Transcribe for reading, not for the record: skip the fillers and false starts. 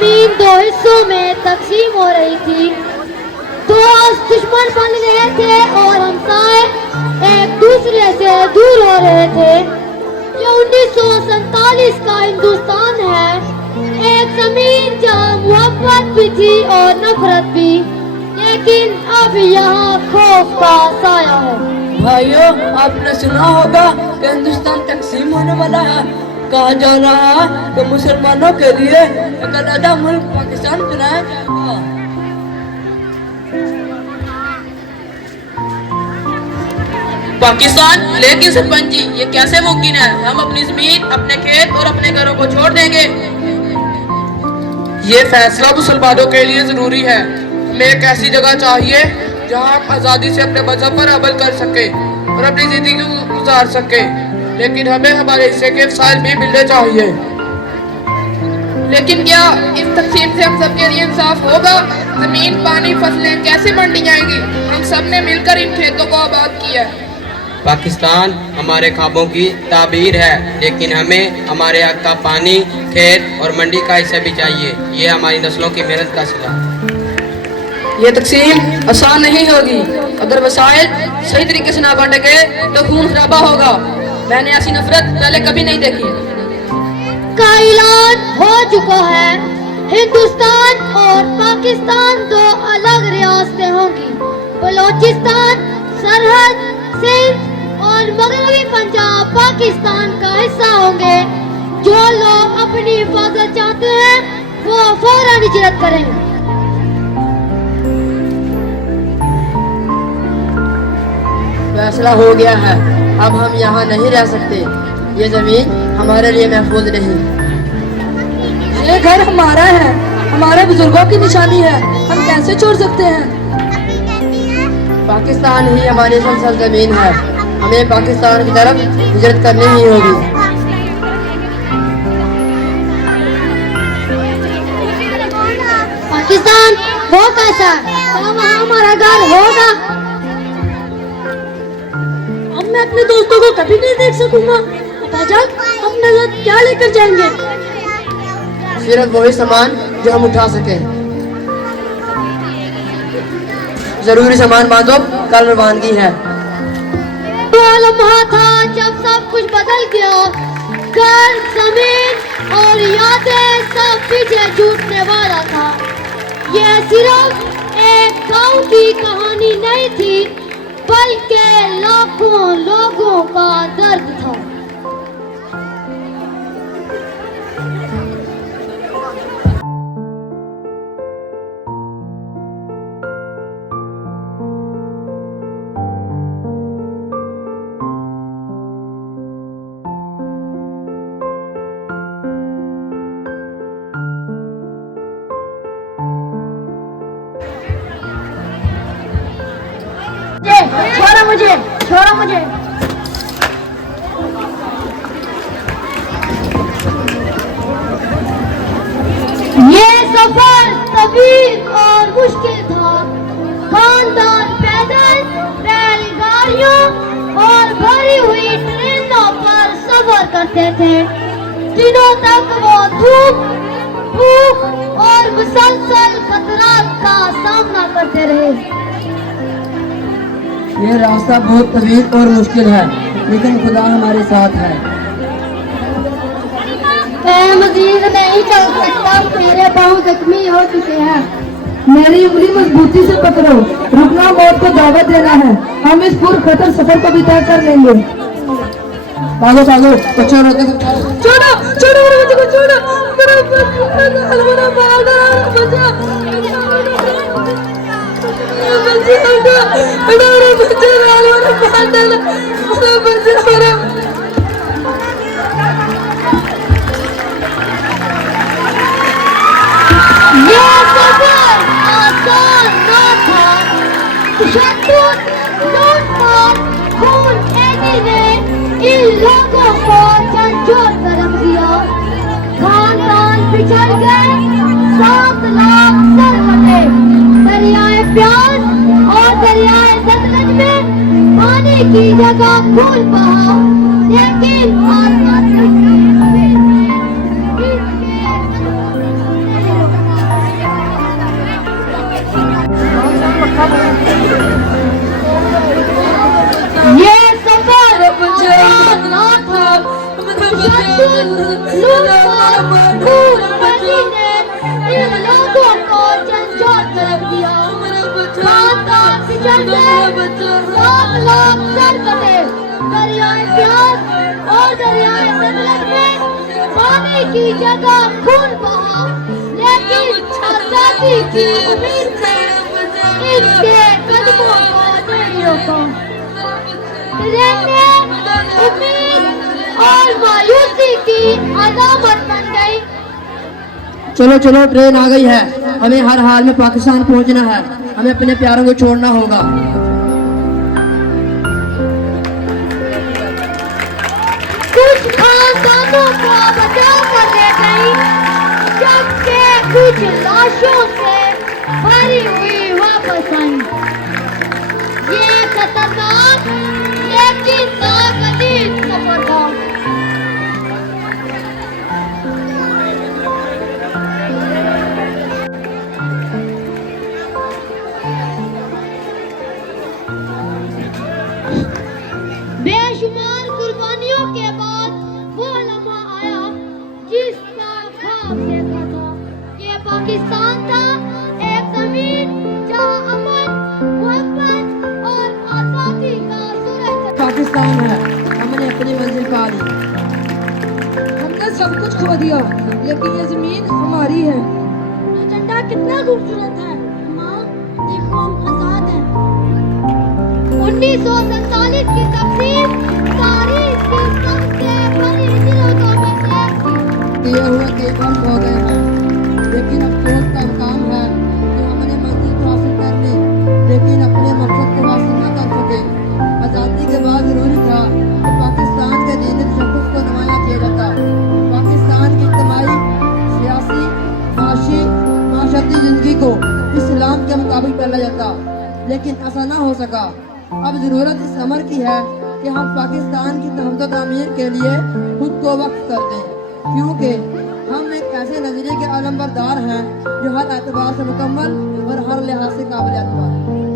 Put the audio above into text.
जमीन दो हिस्सों में तकसीम हो रही थी। दो दुश्मन बन रहे थे और हमसाए एक दूसरे से दूर हो रहे थे। ये 1947 का हिंदुस्तान है, एक जमीन जहाँ मोहब्बत भी थी और नफरत भी, लेकिन अब यहाँ खौफ का साया है। भाइयों, आपने सुना होगा कि हिंदुस्तान तकसीम होने वाला है। कहा जा रहा है कि मुसलमानों के लिए एक अलग मुल्क पाकिस्तान बनाया जाएगा। पाकिस्तान? लेकिन सरपंच जी, ये कैसे मुमकिन है? हम अपनी जमीन, अपने खेत और अपने घरों को छोड़ देंगे। ये फैसला मुसलमानों के लिए जरूरी है। हमें एक ऐसी जगह चाहिए जहां हम आजादी से अपने मजहब पर अमल कर सके और अपनी जिंदगी गुजार सके, लेकिन हमें हमारे हिस्से के वसाइल भी मिलने चाहिए। लेकिन क्या इस तकसीम से हम सबके लिए इंसाफ होगा? जमीन, पानी, फसलें कैसे मंडी जाएंगी? हम सब ने मिलकर इन खेतों को आबाद किया है। पाकिस्तान हमारे ख्वाबों की ताबीर है, लेकिन हमें हमारे हक का पानी, खेत और मंडी का हिस्सा भी चाहिए। ये हमारी नस्लों की मेहनत का सिला। ये तकसीम आसान नहीं होगी। अगर वसाइल सही तरीके से ना बांटेंगे तो खून खराबा होगा। मैंने ऐसी नफरत पहले कभी नहीं देखी। का ऐलान हो चुका है। हिंदुस्तान और पाकिस्तान दो अलग रियासतें होंगी। बलोचिस्तान, सरहद, सिंध और मगरबी पंजाब पाकिस्तान का हिस्सा होंगे। जो लोग अपनी हिफाजत चाहते हैं वो फौरन हिजरत करें। फैसला हो गया है, अब हम यहाँ नहीं रह सकते। ये जमीन हमारे लिए महफूज नहीं। ये घर हमारा है, हमारे बुजुर्गों की निशानी है। हम कैसे छोड़ सकते हैं? पाकिस्तान ही हमारी असल जमीन है। हमें पाकिस्तान की तरफ हिजरत करनी ही होगी। पाकिस्तान वो कैसा? वहाँ हमारा घर होगा। अब मैं अपने दोस्तों को कभी नहीं देख सकूंगा। अब्बाजान, अपने साथ क्या लेकर जाएंगे? सिर्फ वही सामान जो हम उठा सके। जरूरी सामान बांधो, कल रवानगी है। वो लम्हा था जब सब कुछ बदल गया। घर, जमीन और यादें सब पीछे छूटने वाला था। ये सिर्फ एक गांव की कहानी नहीं थी, बल्कि लाखों लोगों का दर्द था। छोड़ो मुझे। ये सफर तवील और मुश्किल था। खानदान पैदल, बैलगाड़ियों और भरी हुई ट्रेनों पर सफर करते थे। दिनों तक वो धूप, भूख और मुसलसल खतरात का सामना करते रहे। ये रास्ता बहुत तवील और मुश्किल है, लेकिन खुदा हमारे साथ है। मैं मजीद नहीं चल सकता, मेरे पाँव जख्मी हो चुके हैं। मेरी उंगली मजबूती से पकड़ो। रुकना मौत को दावत देना है। हम इस पुरखतर सफर को भी तय कर लेंगे। भागो भागो, छोड़ो छोड़ो छोड़ो मेरे बच्चे को, छोड़ो मेरा ये सफर आसान न था। तशद्दुद, लूटमार, खून-ऐनी ने इन लोगों को झंझोर कर रख दिया। खानदान बिछड़ गए, 7 लाख सर कटे। दरियाए प्यास और दरियाए सतलज में पानी की जगह खून बहा, लेकिन लाख लाख सर कटे दरियाए प्यास और दरियाए सतलज में पानी की जगह खून बहा, लेकिन आजादी की उम्मीद में इनके कदमों को नहीं रोका। तिरंगे उम्मीद और मायूसी की अलामत बन गई। चलो चलो, ट्रेन आ गई है। हमें हर हाल में पाकिस्तान पहुंचना है। हमें अपने प्यारों को छोड़ना होगा। कुछ खानदानों को बचा कर ले गई, जबकि कुछ लाशों से भरी हुई वापस आई। ये खतरनाक लेकिन नाकदीर सफर था। बेशुमार कुर्बानियों के बाद वो लम्हा आया जिसका ख्वाब देखा था। ये पाकिस्तान था, एक जमीन जहाँ अमन, मोहब्बत और आजादी का सूरज। पाकिस्तान है, हमने अपनी मंजिल पा ली। हमने सब कुछ खो दिया, लेकिन ये जमीन हमारी है। ये झंडा कितना खूबसूरत है माँ, देखो हम आजाद हैं। 1947 की तकसीम तारीख की सबसे बड़ी जिलों में से एक थी। दिए हुए केवल हो गए हैं, लेकिन अफसोस का काम है कि हमने मंजिल को हासिल कर ली, लेकिन अपने मकसद को हासिल न कर सके। आज़ादी के बाद जरूरी था कि पाकिस्तान के दीनी तशद्दुद को नुमाया किया जाता। पाकिस्तान की इज्तिमाई, सियासी, माशरती जिंदगी को इस्लाम के मुताबिक डाला जाता, लेकिन ऐसा न हो सका। अब ज़रूरत इस अमर की है कि हम पाकिस्तान की तहफ़्फ़ुज़ व तामीर के लिए खुद को वक्फ कर दें, क्योंकि हम एक ऐसे नज़रिए के आलमबरदार हैं जो हर एतबार से मुकम्मल और हर लिहाज से काबिल एतबार है।